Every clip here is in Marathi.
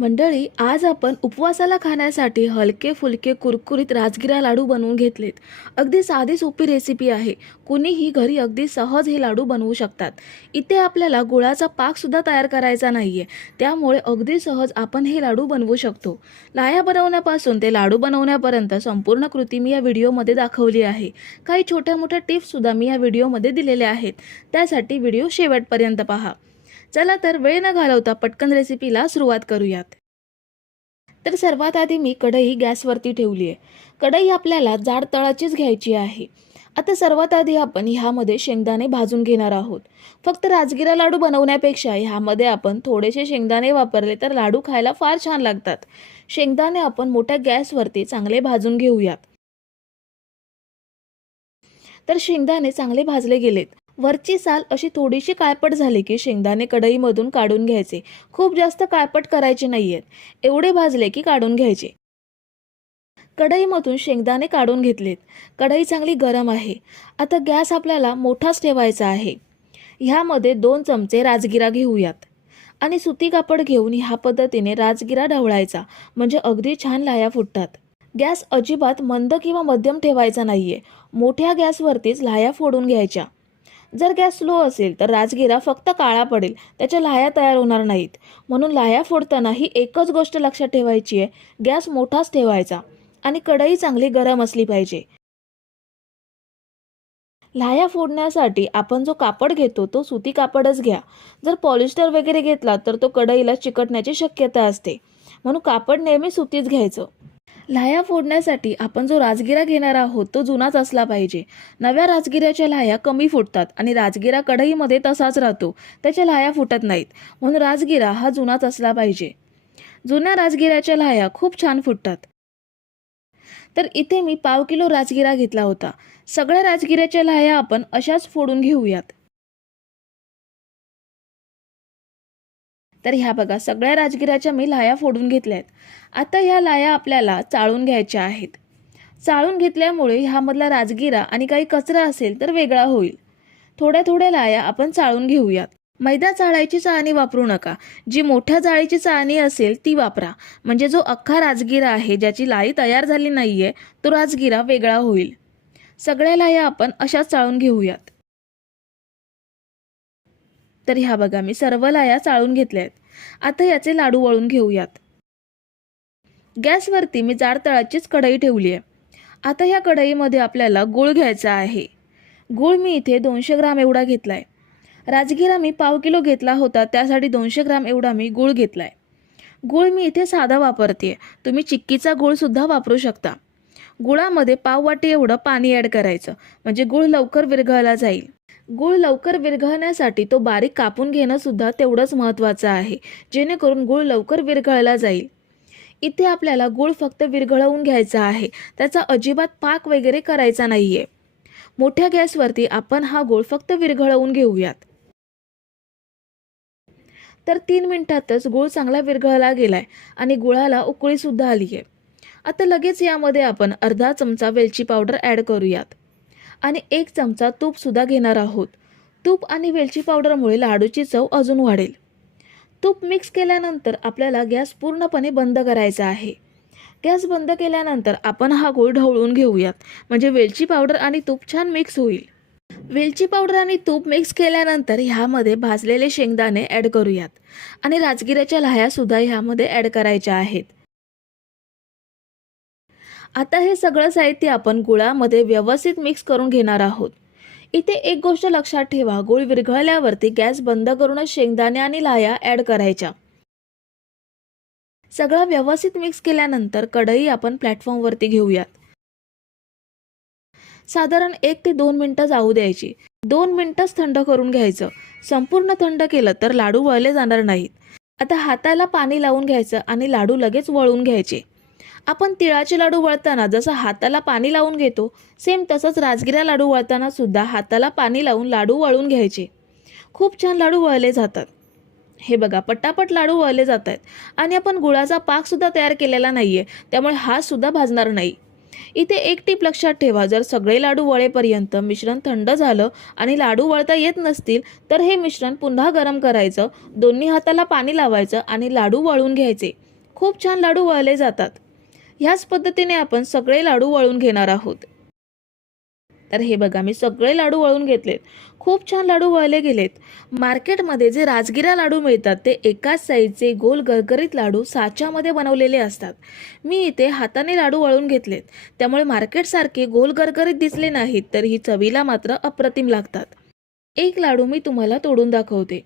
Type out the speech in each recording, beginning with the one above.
मंडळी आज आपण उपवासाला खाण्यासाठी हलके फुलके कुरकुरीत राजगिरा लाडू बनवून घेतलेत. अगदी साधी सोपी रेसिपी आहे. कुणीही घरी अगदी सहज हे लाडू बनवू शकतात. इथे आपल्याला गुळाचा पाकसुद्धा तयार करायचा नाही आहे त्यामुळे अगदी सहज आपण हे लाडू बनवू शकतो. लाया बनवण्यापासून ते लाडू बनवण्यापर्यंत संपूर्ण कृती मी या व्हिडिओमध्ये दाखवली आहे. काही छोट्या मोठ्या टिप्ससुद्धा मी या व्हिडिओमध्ये दिलेल्या आहेत. त्यासाठी व्हिडिओ शेवटपर्यंत पहा. चला तर वेळ न घालवता पटकन रेसिपीला सुरुवात करूयात. तर सर्वात आधी मी कढई गॅसवरती ठेवली आहे कढई आपल्याला जाड तळाचीच घ्यायची आहे. आता सर्वात आधी आपण ह्यामध्ये शेंगदाणे भाजून घेणार आहोत. फक्त राजगिरा लाडू बनवण्यापेक्षा ह्यामध्ये आपण थोडेसे शेंगदाणे वापरले तर लाडू खायला फार छान लागतात. शेंगदाणे आपण मोठ्या गॅसवरती चांगले भाजून घेऊयात. तर शेंगदाणे चांगले भाजले गेलेत. वरची साल अशी थोडीशी काळपट झाली की शेंगदाणे कढईमधून काढून घ्यायचे. खूप जास्त काळपट करायचे नाही आहेत एवढे भाजले की काढून घ्यायचे. कढईमधून शेंगदाणे काढून घेतलेत. कढई चांगली गरम आहे. आता गॅस आपल्याला मोठाच ठेवायचा आहे. ह्यामध्ये दोन चमचे राजगिरा घेऊयात. आणि सुती कापड घेऊन ह्या पद्धतीने राजगिरा ढवळायचा. म्हणजे अगदी छान लाया फुटतात. गॅस अजिबात मंद किंवा मध्यम ठेवायचा नाहीये. मोठ्या गॅसवरतीच लाया फोडून घ्यायच्या. जर गॅस स्लो असेल तर राजगिरा फक्त काळा पडेल त्याच्या लाह्या तयार होणार नाहीत. म्हणून लाह्या फोडताना ही एकच गोष्ट लक्षात ठेवायची आहे गॅस मोठाच ठेवायचा आणि कढई चांगली गरम असली पाहिजे. लाह्या फोडण्यासाठी आपण जो कापड घेतो तो सुती कापडच घ्या. जर पॉलिस्टर वगैरे घेतला तर तो कढईला चिकटण्याची शक्यता असते. म्हणून कापड नेहमी सुतीच घ्यायचं. लाया फोडण्यासाठी आपण जो राजगिरा घेणार आहोत तो जुनाच असला पाहिजे. नव्या राजगिऱ्याच्या लाया कमी फुटतात आणि राजगिरा कढईमध्ये तसाच राहतो. त्याच्या लाया फुटत नाहीत. म्हणून राजगिरा हा जुनाच असला पाहिजे. जुन्या राजगिऱ्याच्या लाया खूप छान फुटतात. तर इथे मी पाव किलो राजगिरा घेतला होता. सगळ्या राजगिऱ्याच्या लाया आपण अशाच फोडून घेऊयात. तर ह्या बघा सगळ्या राजगिराच्या मी लाया फोडून घेतल्या आहेत आता ह्या लाया आपल्याला चाळून घ्यायच्या आहेत. चाळून घेतल्यामुळे ह्यामधला राजगिरा आणि काही कचरा असेल तर वेगळा होईल. थोड्या थोड्या लाया आपण चाळून घेऊयात. मैदा चाळायची चाळणी वापरू नका. जी मोठ्या जाळीची चाळणी असेल ती वापरा. म्हणजे जो अख्खा राजगिरा आहे ज्याची लाई तयार झाली नाही आहे तो राजगिरा वेगळा होईल. सगळ्या लाया आपण अशाच चाळून घेऊयात. तर ह्या बघा मी सर्व लाया चाळून घेतल्या आहेत. आता याचे लाडू वळून घेऊयात. गॅसवरती मी जाड तळाचीच कढई ठेवली आहे. आता ह्या कढईमध्ये आपल्याला गूळ घ्यायचा आहे. गूळ मी इथे दोनशे ग्राम एवढा घेतला आहे राजगिरा मी पाव किलो घेतला होता त्यासाठी दोनशे ग्राम एवढा मी गूळ घेतला आहे गूळ मी इथे साधा वापरते तुम्ही चिक्कीचा गूळसुद्धा वापरू शकता. गुळामध्ये पाव वाटी एवढं पाणी ॲड करायचं म्हणजे गूळ लवकर विरघळला जाईल. गूळ लवकर विरघळण्यासाठी तो बारीक कापून घेणं सुद्धा तेवढंच महत्त्वाचं आहे जेणेकरून गूळ लवकर विरघळला जाईल. इथे आपल्याला गूळ फक्त विरघळवून घ्यायचा आहे त्याचा अजिबात पाक वगैरे करायचा नाहीये. मोठ्या गॅसवरती आपण हा गूळ फक्त विरघळवून घेऊयात. तर तीन मिनिटातच गूळ चांगला विरघळला गेलाय आणि गुळाला उकळी सुद्धा आली आहे आता लगेच यामध्ये आपण अर्धा चमचा वेलची पावडर ॲड करूयात. आणि एक चमचा तूपसुद्धा घेणार आहोत. तूप आणि वेलची पावडरमुळे लाडूची चव अजून वाढेल. तूप मिक्स केल्यानंतर आपल्याला गॅस पूर्णपणे बंद करायचा आहे. गॅस बंद केल्यानंतर आपण हा गूळ ढवळून घेऊयात. म्हणजे वेलची पावडर आणि तूप छान मिक्स होईल. वेलची पावडर आणि तूप मिक्स केल्यानंतर ह्यामध्ये भाजलेले शेंगदाणे ॲड करूयात. आणि राजगिऱ्याच्या लाह्यासुद्धा ह्यामध्ये ॲड करायच्या आहेत. आता हे सगळं साहित्य आपण गुळामध्ये व्यवस्थित मिक्स करून घेणार आहोत. इथे एक गोष्ट लक्षात ठेवा गुळ विरघळल्यावरती गॅस बंद करूनच शेंगदाणे आणि लाया ॲड करायच्या. सगळं व्यवस्थित मिक्स केल्यानंतर कढई आपण प्लॅटफॉर्मवरती घेऊयात. साधारण एक ते दोन मिनटं जाऊ द्यायची. दोन मिनटंच थंड करून घ्यायचं. संपूर्ण थंड केलं तर लाडू वळले जाणार नाहीत. आता हाताला पाणी लावून घ्यायचं आणि लाडू लगेच वळून घ्यायचे. आपण तिळाचे लाडू वळताना जसं हाताला पाणी लावून घेतो सेम तसंच राजगिरा लाडू वळताना सुद्धा हाताला पाणी लावून लाडू वळून घ्यायचे. खूप छान लाडू वळले जातात. हे बघा पटापट लाडू वळले जात आहेत आणि आपण गुळाचा पाकसुद्धा तयार केलेला नाही आहे त्यामुळे हा सुद्धा भाजणार नाही. इथे एक टीप लक्षात ठेवा जर सगळे लाडू वळेपर्यंत मिश्रण थंड झालं आणि लाडू वळता येत नसतील तर हे मिश्रण पुन्हा गरम करायचं दोन्ही हाताला पाणी लावायचं आणि लाडू वळून घ्यायचे. खूप छान लाडू वळले जातात. ह्याच पद्धतीने आपण सगळे लाडू वळून घेणार आहोत. तर हे बघा मी सगळे लाडू वळून घेतलेत. खूप छान लाडू वळले गेलेत. मार्केटमध्ये जे राजगिरा लाडू मिळतात ते एकाच साईजचे गोल गरगरीत लाडू साच्यामध्ये बनवलेले असतात. मी इथे हाताने लाडू वळून घेतलेत. त्यामुळे मार्केटसारखे गोल गरगरीत दिसले नाहीत तर ही चवीला मात्र अप्रतिम लागतात. एक लाडू मी तुम्हाला तोडून दाखवते.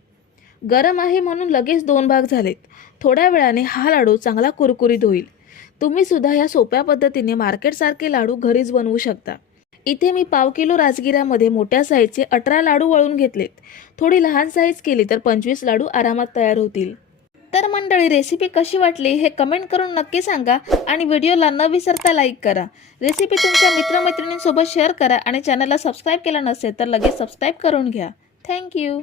गरम आहे म्हणून लगेच दोन भाग झालेत. थोड्या वेळाने हा लाडू चांगला कुरकुरीत होईल. तुम्ही सुद्धा या सोप्या पद्धतीने मार्केटसारखे लाडू घरीच बनवू शकता. इथे मी पाव किलो राजगिऱ्यामध्ये मोठ्या साईजचे अठरा लाडू वळून घेतलेत. थोडी लहान साईज केली तर पंचवीस लाडू आरामात तयार होतील. तर मंडळी रेसिपी कशी वाटली हे कमेंट करून नक्की सांगा आणि व्हिडिओला न विसरता लाईक करा. रेसिपी तुमच्या मित्रमैत्रिणींसोबत शेअर करा आणि चॅनलला सबस्क्राईब केला नसेल तर लगेच सबस्क्राईब करून घ्या. थँक्यू